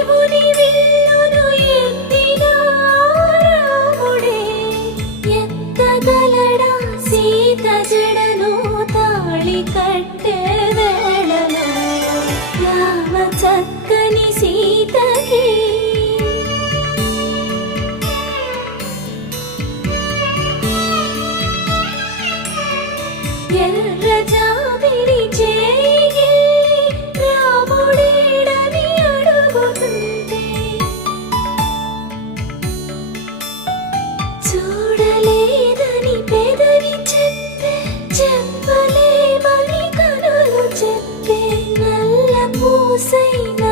దేవుని విల్లును ఎత్తిన రాముడే ఎత్తగలడా సీత జడను తాళి కట్టే వేళలో రామ చక్కని సీతకి ఎర్ర జాబిలి చేయి రాముడేడని అడుగుతుంటే చూడలేదని పెదవి చెప్పే చెప్పలేమని కనులు చెప్పే నల్ల పూసైన